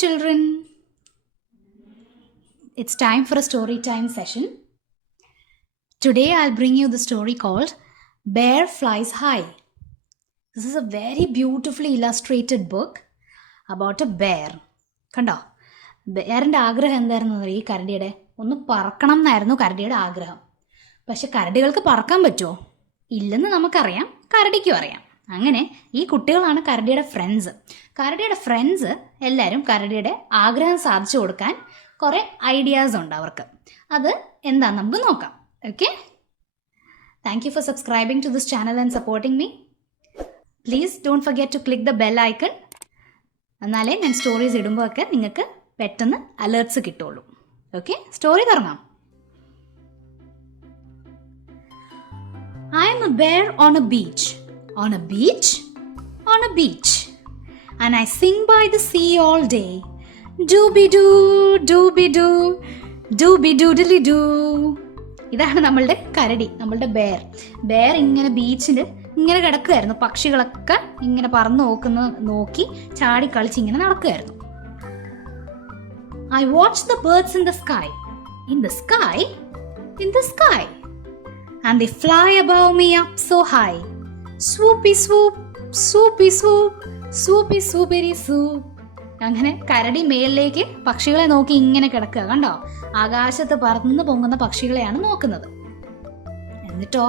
children. It's time for a story time session. Today I'll bring you the story called Bear Flies High. This is a very beautifully illustrated book about a bear. കണ്ടോ, ബെയറിൻ്റെ ആഗ്രഹം എന്തായിരുന്നു? ഈ കരടിയുടെ ഒന്ന് പറക്കണം എന്നായിരുന്നു കരടിയുടെ ആഗ്രഹം. പക്ഷെ കരടികൾക്ക് പറക്കാൻ പറ്റുമോ? ഇല്ലെന്ന് നമുക്കറിയാം, കരടിക്കും അറിയാം. അങ്ങനെ ഈ കുട്ടികളാണ് കരടിയുടെ ഫ്രണ്ട്സ്. കരടിയുടെ ഫ്രണ്ട്സ് എല്ലാവരും കരടിയുടെ ആഗ്രഹം സാധിച്ചു കൊടുക്കാൻ കുറേ ഐഡിയാസ് ഉണ്ട് അവർക്ക്. അത് എന്താണെന്ന് നമുക്ക് നോക്കാം. Okay, thank you for subscribing to this channel and supporting me. Please don't forget to click the bell icon. എന്നാലേ ഞാൻ സ്റ്റോറീസ് ഇടുമ്പോൾ ഒക്കെ നിങ്ങൾക്ക് പെട്ടെന്ന് അലേർട്ട്സ് കിട്ടുള്ളൂ. ഓക്കെ, സ്റ്റോറി തുടങ്ങാം. I am a bear on a beach. On a beach? On a beach. And I sing by the sea all day. Dooby-doo, dooby-doo, dooby-doodly-doo. ഇതാണ് നമ്മളുടെ കരടി, നമ്മളുടെ ബെയർ. ബെയർ ഇങ്ങനെ ബീച്ചിൽ ഇങ്ങനെ കിടക്കുകയായിരുന്നു. പക്ഷികളൊക്കെ ഇങ്ങനെ പറന്ന് നോക്കി ചാടി കളിച്ച് ഇങ്ങനെ നടക്കുകയായിരുന്നു. I watch the birds in the sky. In the sky? In the sky. And they fly above me up so high. Swoopy swoop, swoopy swoop, swoopy swoopity swoop. അങ്ങനെ കരടി മേലിലേക്ക് പക്ഷികളെ നോക്കി ഇങ്ങനെ കിടക്കുക. കണ്ടോ, ആകാശത്ത് പറന്ന് പൊങ്ങുന്ന പക്ഷികളെയാണ് നോക്കുന്നത്. എന്നിട്ടോ,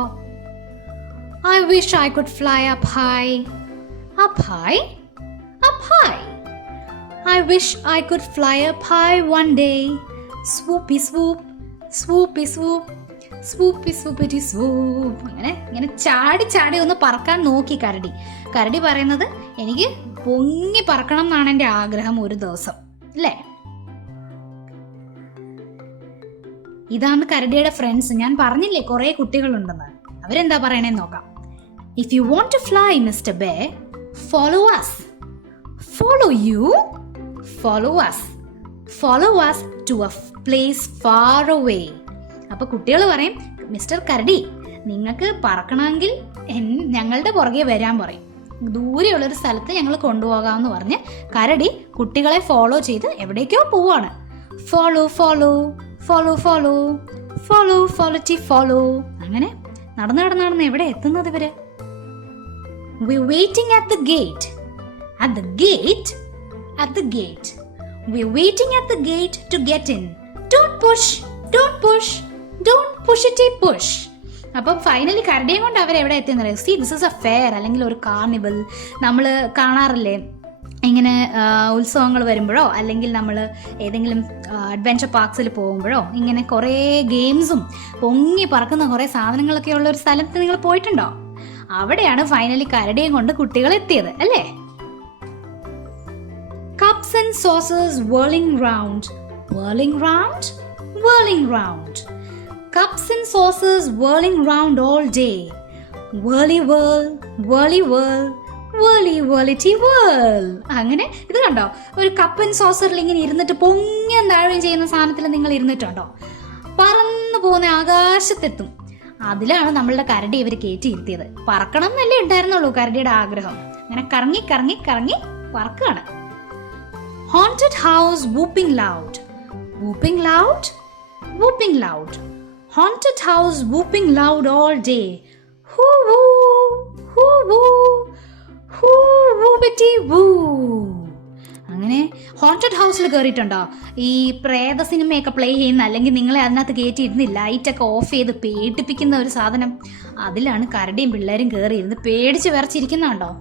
I wish I could fly up high. Up high? Up high. I wish I could fly up high one day. Swoopy swoop, swoopy swoop, സ്വൂപ്പി സ്വൂപ്പിറ്റി സ്വൂപ്പ്. ഇങ്ങനെ ചാടി ചാടി ഒന്ന് പറക്കാൻ നോക്കി കരടി. കരടി പറയുന്നത്, എനിക്ക് പൊങ്ങി പറക്കണം എന്നാണ് എൻ്റെ ആഗ്രഹം ഒരു ദിവസം, അല്ലേ? ഇതാണ് കരടിയുടെ ഫ്രണ്ട്സ്. ഞാൻ പറഞ്ഞില്ലേ കുറേ കുട്ടികളുണ്ടെന്ന്. അവരെന്താ പറയണേന്ന് നോക്കാം. If you want to fly, Mr. Bear, follow us. Follow you? Follow us. Follow us to a place far away. അപ്പൊ കുട്ടികൾ പറയും, മിസ്റ്റർ കരടി, നിങ്ങൾക്ക് പറക്കണമെങ്കിൽ ഞങ്ങളുടെ പുറകെ വരാൻ പറയും. ദൂരെയുള്ളൊരു സ്ഥലത്ത് ഞങ്ങൾ കൊണ്ടുപോകാമെന്ന് പറഞ്ഞ് കരടി കുട്ടികളെ ഫോളോ ചെയ്ത് എവിടേക്കോ പോവാണ്. Follow follow follow follow follow follow follow. അങ്ങനെ നടന്ന് എവിടെ എത്തുന്നത് ഇവര്? We waiting at the gate. At the gate? At the gate. We waiting at the gate to get in. Don't push. Don't push. Don't push it, push. അപ്പം finally കരടിയും കൊണ്ട് അവരെവിടെ എത്തിയെന്നറിയാം. See, this is a fair, അല്ലെങ്കിൽ ഒരു carnival. നമ്മൾ കാണാറില്ലേ ഇങ്ങനെ ഉത്സവങ്ങൾ വരുമ്പോഴോ അല്ലെങ്കിൽ നമ്മൾ ഏതെങ്കിലും അഡ്വെഞ്ചർ പാർക്സിൽ പോകുമ്പോഴോ ഇങ്ങനെ കുറേ ഗെയിംസും പൊങ്ങി പറക്കുന്ന കുറേ സാധനങ്ങളൊക്കെ ഉള്ള ഒരു സ്ഥലത്ത് നിങ്ങൾ പോയിട്ടുണ്ടോ? അവിടെയാണ് ഫൈനലി കരടിയും കൊണ്ട് കുട്ടികൾ എത്തിയത്, അല്ലേ? Cups and saucers whirling round, whirling round, whirling round. Cups and saucers whirling round all day. Whirly whirl, whirly whirl, whirly whirlity whirl. അങ്ങനെ ഇത് കണ്ടോ, ഒരു കപ്പ് ആൻഡ് സോസറിൽ ഇങ്ങനെ ഇരുന്നിട്ട് പൊങ്ങിയും താഴുകയും ചെയ്യുന്ന സാധനത്തിൽ നിങ്ങൾ ഇരുന്നിട്ടുണ്ടോ? പറന്നു പോകുന്ന ആകാശത്തെത്തും. അതിലാണ് നമ്മളുടെ കരടി ഇവർ കയറ്റിയിരുത്തിയത്. പറക്കണം എന്നല്ലേ ഉണ്ടായിരുന്നുള്ളൂ കരടിയുടെ ആഗ്രഹം. അങ്ങനെ കറങ്ങി കറങ്ങി കറങ്ങി പറക്കുകയാണ്. Haunted house whooping loud. Whooping loud? Whooping loud. Haunted house whooping loud all day. Hoo woo, hoo woo, hoo woo-bitty woo. അങ്ങനെ ഹോണ്ടഡ് ഹൗസിൽ കയറിയിട്ടുണ്ടോ? ഈ പ്രേത സിനിമയൊക്കെ പ്ലേ ചെയ്യുന്ന, അല്ലെങ്കിൽ നിങ്ങളെ അതിനകത്ത് കയറ്റിയിരുന്ന് ലൈറ്റൊക്കെ ഓഫ് ചെയ്ത് പേടിപ്പിക്കുന്ന ഒരു സാധനം, അതിലാണ് കരടിയും പിള്ളേരും കയറിയിരുന്ന് പേടിച്ച് വിറച്ചിരിക്കുന്നുണ്ടോ?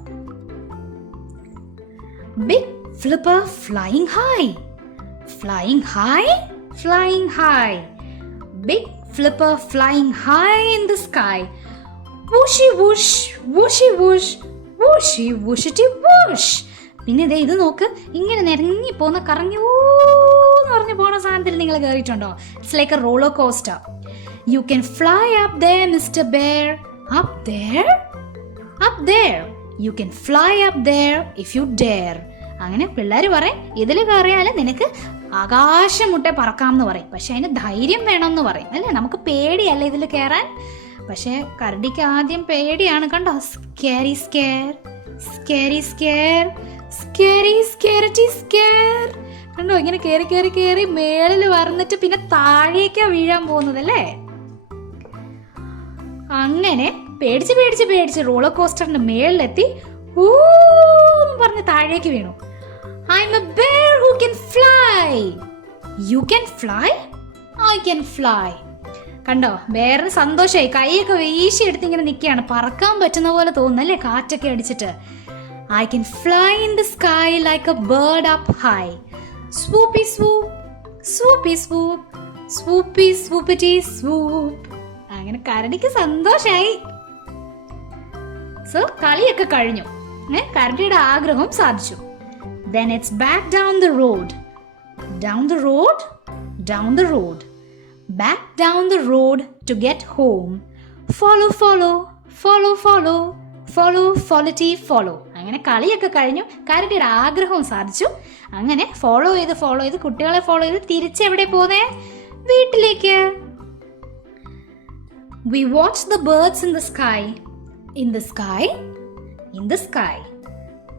Big flipper flying high. Flying high? Flying high. Big flipper flying high in the sky. Whooshy whoosh, whooshy whoosh, whooshy whooshity whoosh. പിന്നെ ഇതേ ഇത് നോക്ക്, ഇങ്ങനെ നിരങ്ങി പോകുന്ന കറങ്ങി ഊന്ന് പറഞ്ഞ് പോണ സാധനത്തിൽ നിങ്ങൾ കയറിയിട്ടുണ്ടോ? It's like a roller coaster. You can fly up there, Mr. Bear. Up there? Up there. You can fly up there if you dare. അങ്ങനെ പിള്ളേർ പറയും, ഇതിൽ കയറിയാൽ നിനക്ക് ആകാശം മുട്ടെ പറക്കാമെന്ന് പറയും. പക്ഷെ അതിന് ധൈര്യം വേണമെന്ന് പറയും, അല്ലേ? നമുക്ക് പേടിയല്ല ഇതിൽ കയറാൻ. പക്ഷെ കരടിക്ക് ആദ്യം പേടിയാണ്. കണ്ടോ, scary scare, scary scare, scary scarity scare. കണ്ടോ, ഇങ്ങനെ കയറി കയറി കയറി മേളിൽ വന്നിട്ട് പിന്നെ താഴേക്കാ വീഴാൻ പോകുന്നത് അല്ലേ. അങ്ങനെ പേടിച്ച് പേടിച്ച് പേടിച്ച് റോളർ കോസ്റ്ററിന്റെ മേളിലെത്തി പറഞ്ഞ് താഴേക്ക് വീണു. I'm a bear who can fly. You can fly? I can fly. കണ്ടോ, ബെയറിന് സന്തോഷമായി, കൈയൊക്കെ വീശി എടുത്ത് ഇങ്ങനെ നിൽക്കുകയാണ്. പറക്കാൻ പറ്റുന്ന പോലെ തോന്നുന്നല്ലേ കാറ്റൊക്കെ അടിച്ചിട്ട്. I can fly in the sky like a bird up high. Swoopy swoop, swoopy swoop, swoopy swoopity swoop. അങ്ങനെ കരടിക്ക് സന്തോഷായി. സോ കളിയൊക്കെ കഴിഞ്ഞു. കരടിയുടെ ആഗ്രഹം സാധിച്ചു. Then it's back down the road. Down the road, down the road. Back down the road to get home. Follow, follow, follow, follow, follow, followty, follow. അങ്ങനെ കളിയൊക്കെ കഴിഞ്ഞു, കരടിയുടെ ആഗ്രഹവും സാധിച്ചു. അങ്ങനെ ഫോളോ ചെയ്ത് കുട്ടികളെ ഫോളോ ചെയ്ത് തിരിച്ചെവിടെ പോന്നേ? വീട്ടിലേക്ക്. We watch the birds in the sky. In the sky, in the sky.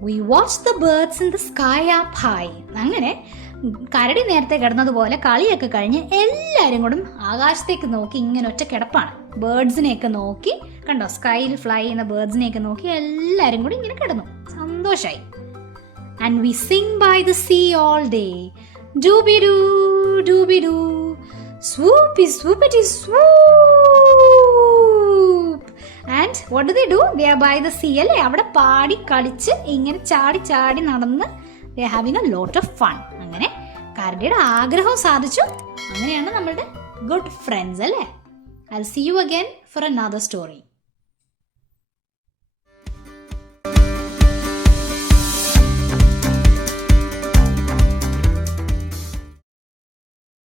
We watch the birds in the sky up high. അങ്ങനെ കരടി നേരത്തെ കിടന്നതുപോലെ കളിയൊക്കെ കഴിഞ്ഞ് എല്ലാവരും കൂടെ ആകാശത്തേക്ക് നോക്കി ഇങ്ങനെ ഒറ്റ കിടപ്പാണ്. ബേർഡ്സിനെയൊക്കെ നോക്കി, കണ്ടോ, സ്കൈയിൽ ഫ്ലൈ ചെയ്യുന്ന ബേർഡ്സിനെയൊക്കെ നോക്കി എല്ലാവരും കൂടി ഇങ്ങനെ കിടന്നു, സന്തോഷായി. And we sing by the sea all day. Doobie-doo, doobie-doo, swoopy swoopity swoop. And what do? They are by the sea അല്ലേ, അവിടെ പാടി കളിച്ച് ഇങ്ങനെ ചാടി ചാടി നടന്ന് they are having a lot of fun. അങ്ങനെ കരടിയുടെ ആഗ്രഹം സാധിച്ചു. അങ്ങനെയാണ് നമ്മളുടെ ഗുഡ് ഫ്രണ്ട്സ് അല്ലേ. I'll see you again for another story.